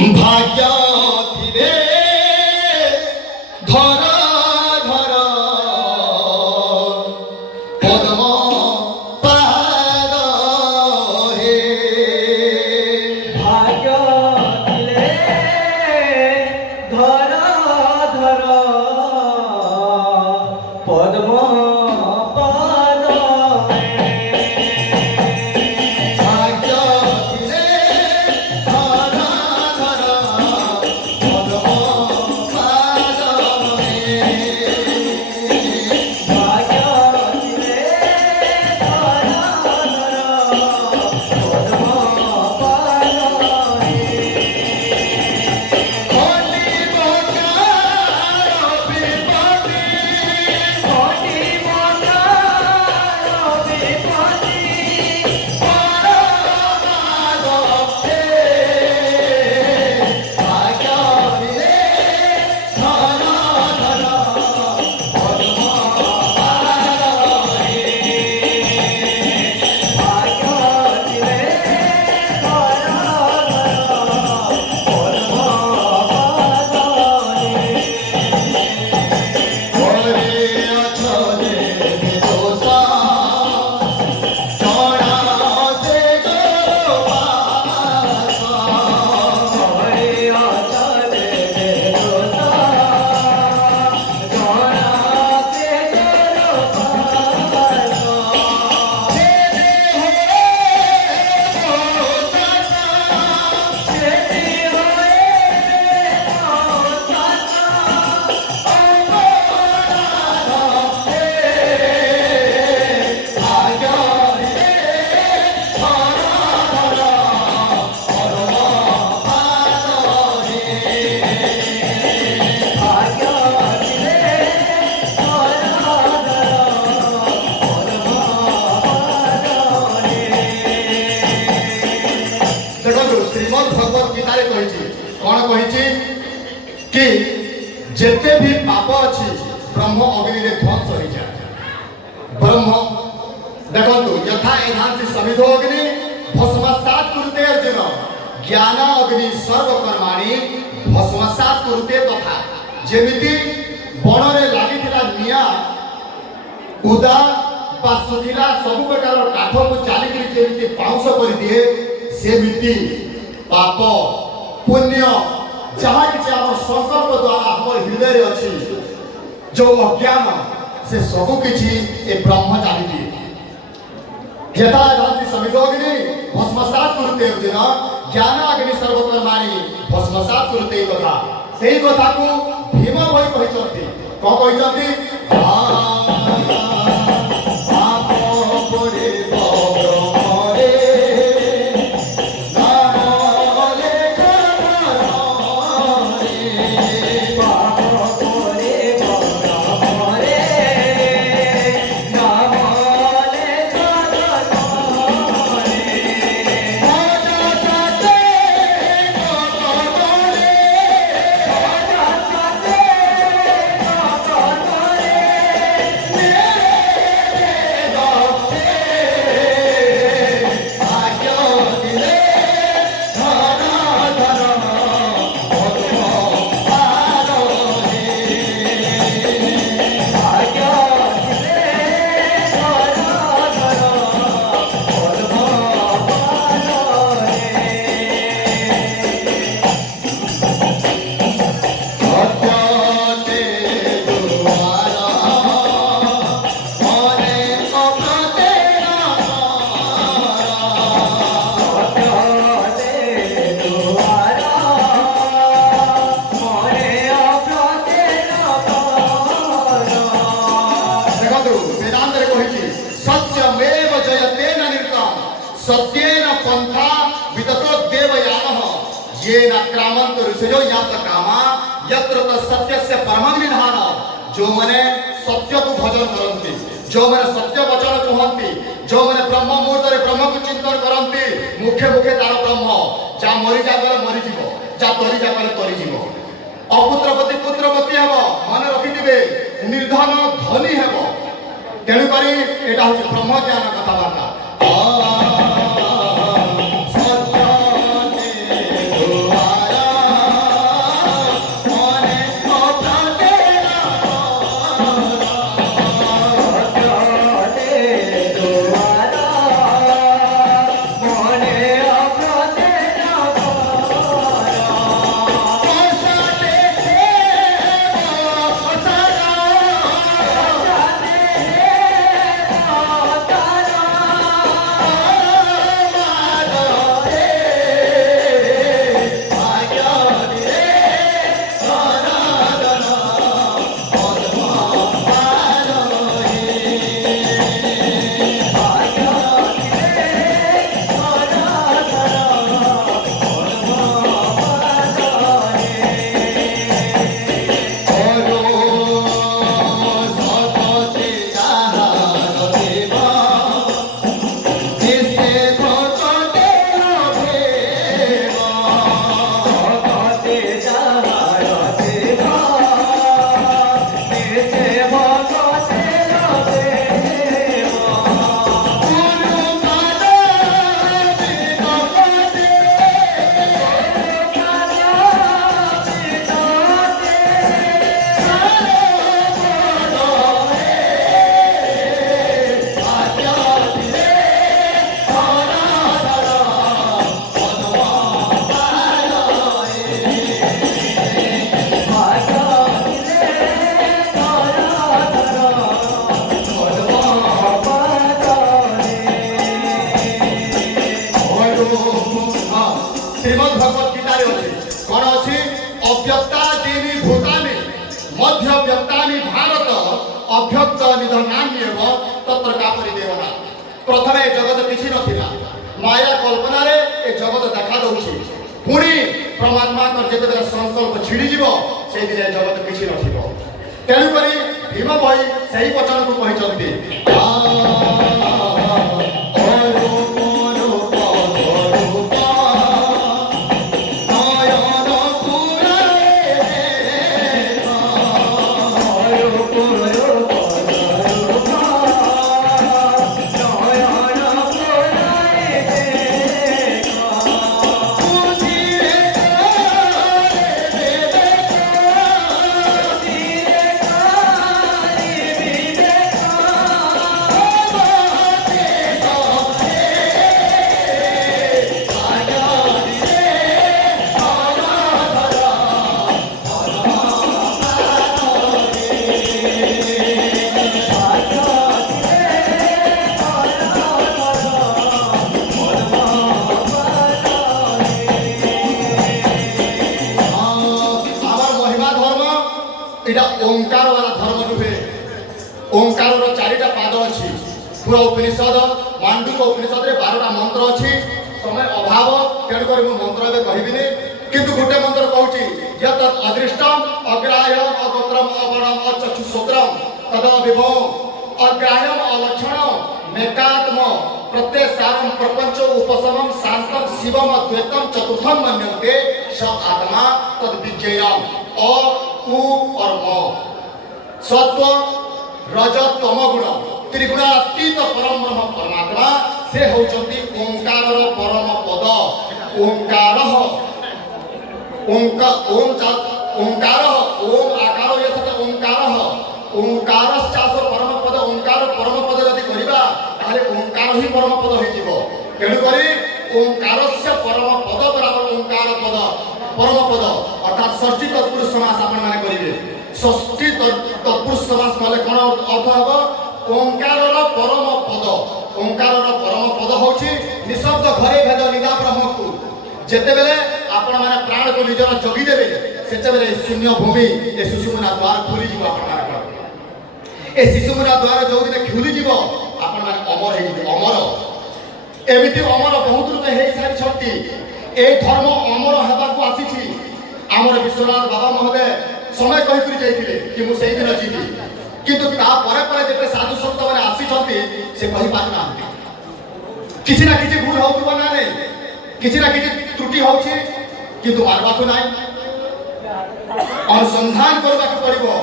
भाग्य धीरे धर धर पद्म पाद हे भाग्य दिले धर धर पद्म पाद भाग्य धीरे धर धर पद्म पाद हे भाग्य दिले धर धर पद्म पाद कोटि मोकार विपत्ति कोटि मोकार विपत्ति परमाद हे भाग्य धीरे धर धर पद्म पाद हे भाग्य दिले धर धर पद्म पाद ओरे अछले दोसा चढ़ा से गोपास हरे अचले दोसा जनाते जरो पास खेती होए भाग्य दिले धर देखो श्रीमद भगवत गीतारे कहिछि कौन कहिछि कि जेते भी पाप अछि ब्रह्म अग्नि रे ध्वंस होई जाए ब्रह्म देखो यथा एधांति समिधो अग्नि भस्मसात कुरुते अर्जुन ज्ञान अग्नि सर्व कर्माणि भस्मसात कुरुते तथा जेमिति बणरे लागिथिला निया उदा बा सुखिला सब प्रकार काठ को चालिकी जेमिति पाउंस कर दिए सेमिति पाप पुण्य जहाँ कि आम संकल्प द्वारा हम हृदय रे अच्छी जो अज्ञान से सब किछि ए ब्रह्म जानी दिए यथा यथांति समिधोग्नि भस्मसात कुरुते अर्जुन ज्ञान अग्नि सर्वकर्माणि भस्मसात कुरुते कथा सेही कथा को भीम भाई कहिसंती को कहिसंती पाप पड़े ब्रह्मरे नाम लेखा पाप करे बरे नाम लेखा सत्यमेव जयतेन निरतम सत्येन पंथा विदतो देवयानः येन क्रामंत ऋषयो यात कामा यत्र सत्यस्य परमं निधान जो माने सत्य को भजन करंती जो माने सत्य वचन कहंती जो माने ब्रह्म मुहूर्त रे ब्रह्म को चिंतन करंती मुखे मुखे तार ब्रह्म जा मरि जा गले मरि जीवो जा तरी जा गले तरी जीवो अपुत्रपति पुत्रपति हेबो मन रखिथिबे निर्धन धनी हेबो तेणु करी एटा होछि ब्रह्म ज्ञान कथाबार्ता सत्य गीतारे अच्छी कौन अच्छी अव्यक्ता देवी भूतानि मध्य व्यक्तानि भारत अभ्यक्त निधनान्यव तत्र का परिदेवना प्रथमे जगत किसी नथिला माया कल्पना रे ए जगत देखा दउछि पुणी परमात्मा कर जेते संकल्प छिड़ी जीवो से दिन जगत किसी नथिबो तेणु करी भीम भाई सही वचन को कहते এটা ओंकार वाला धर्म नुहे ओंकार चारिटा पाद अच्छी पूरा उपनिषद मांडुक उपनिषद रे 12टा मंत्र अच्छी समय अभाव तेणुक मंत्र ए कहबिनी किंतु गोटे मंत्र कहूँ यत अदृष्टम अग्राह्यम अगोत्रम अवर्णम अचक्षुश्रोत्रम तद विभव अग्राह्यम अलक्षणम मेकात्म प्रत्यसारम प्रपंच उपशमम शांतम शिवम अद्वैतम चतुर्थम मन्यन्ते स आत्मा तद विज्ञेयम अ उ और म सत्व रज तम गुण त्रिगुणातीत परम ब्रह्म परमात्मा से होचंती ओंकार परम पद ओंकार ओंकार ओम आकार ये सत ओंकारश्चास परम पद ओंकार परम पद यदि करिबा ताले ओंकार ही परम पद होई जिवो तेणु करी ओंकारस्य परम पद बराबर ओंकार पद परम पद अर्थात षष्ठी तत्पुरुष समास आपण माने करिवे षष्ठी तत्पुरुष समास कले कोन अर्थ हबो ओंकारर परम पद होछि निशब्द घरे भेद निदा ब्रह्मकु जेते बेले आपण माने प्राण को निजर जगी देबे सेते बेले शून्य भूमि ए सुषुम्ना द्वार खुली जीव आपण माने ए शिशुमुना द्वार जो दिन खुली जीव आपण माने अमर हे अमर एमिति अमर बहुत लोक हे सारी छथि ए धर्म अमर हेबा को आसीछि आमर विश्वनाथ बाबा महोदय समय कहि करि जाइथिले कि मु सेहि दिन जीवी किंतु ता परे परे जेते साधु संत माने आसी छथि से कहि पात ना किछि ना किछि भूल होउथबो ना नै किछि ना किछि त्रुटि होउछि किंतु मारबा को नाही अनुसंधान करबा के पड़िबो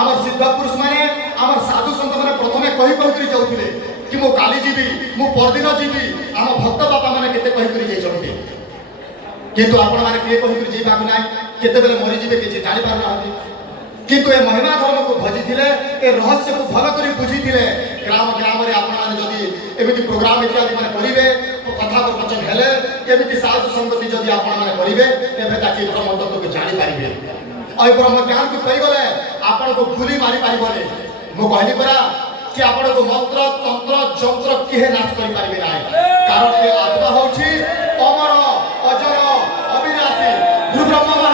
आमर सिद्ध पुरुष माने आमर साधु संत माने प्रथमे कहि करि जाउथिले कि मु काली जीवी मु परदिन जीवी आम भक्त बाबा माने केते कहि करि जाइछथि किंतु आपण माने के कहि करि जाइबा को नाही केते बेले मरि जीवे किछि जानि पार नाहति किंतु ए महिमा धर्म को भजिथिले ए रहस्य को भल करी बुझिथिले ग्राम ग्राम रे आपण माने जदी एमिति प्रोग्राम इत्यादि माने करिवे कथा प्रवचन हेले एमिति साधु संगति जदी आपण माने करिवे तेबे ताकि ब्रह्म तत्व को जानि पारिबे आ ब्रह्म ज्ञान को पई गले आपण को गुली मारी पारिबने मु कहली परा कि आपण को मंत्र तंत्र जंत्र किहे नाश करि पारिबे नाही कारण ए आत्मा होछि अमर अजर अविनाशी गुरु ब्रह्मा